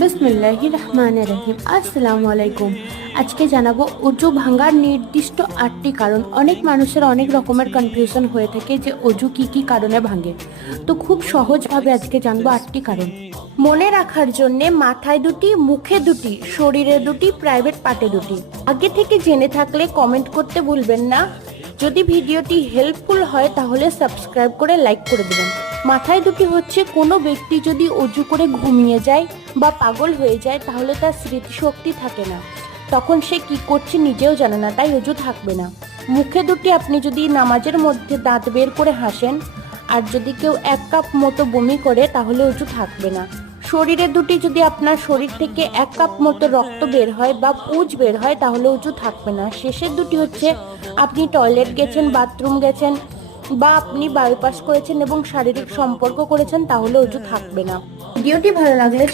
বিসমিল্লাহির রহমানির রহিম। আসসালামু আলাইকুম। আজকে জানাবো অজু ভাঙার নির্দিষ্ট 8টি কারণ। অনেক মানুষের অনেক রকমের কনফিউশন হয়ে থাকে যে অজু কি কি কারণে ভাঙে। তো খুব সহজভাবে আজকে জানবো 8টি কারণ। মনে রাখার জন্যে মাথায় দুটি, মুখে দুটি, শরীরে দুটি, প্রাইভেট পার্টে দুটি। আগে থেকে জেনে থাকলে কমেন্ট করতে ভুলবেন না। যদি ভিডিওটি হেল্পফুল হয় তাহলে সাবস্ক্রাইব করে লাইক করে দেবেন। মাথায় দুটি হচ্ছে কোনো ব্যক্তি যদি অজু করে ঘুমিয়ে যায় বা পাগল হয়ে যায় তাহলে তার স্মৃতিশক্তি থাকে না, তখন সে কি করছে নিজেও জানে না, তাই অজু থাকবে না। মুখে দুটি, আপনি যদি নামাজের মধ্যে দাঁত বের করে হাসেন আর যদি কেউ 1 কাপ মতো বমি করে তাহলে অজু থাকবে না। শরীরে দুটি, যদি আপনার শরীর থেকে 1 কাপ মতো রক্ত বের হয় বা পুঁজ বের হয় তাহলে অজু থাকবে না। শেষের দুটি হচ্ছে আপনি টয়লেট গেছেন, বাথরুম গেছেন বা আপনি বাইপাস করেছেন এবং শারীরিক সম্পর্ক করেছেন তাহলে অজু থাকবে না। ভিডিওটি ভালো লাগলে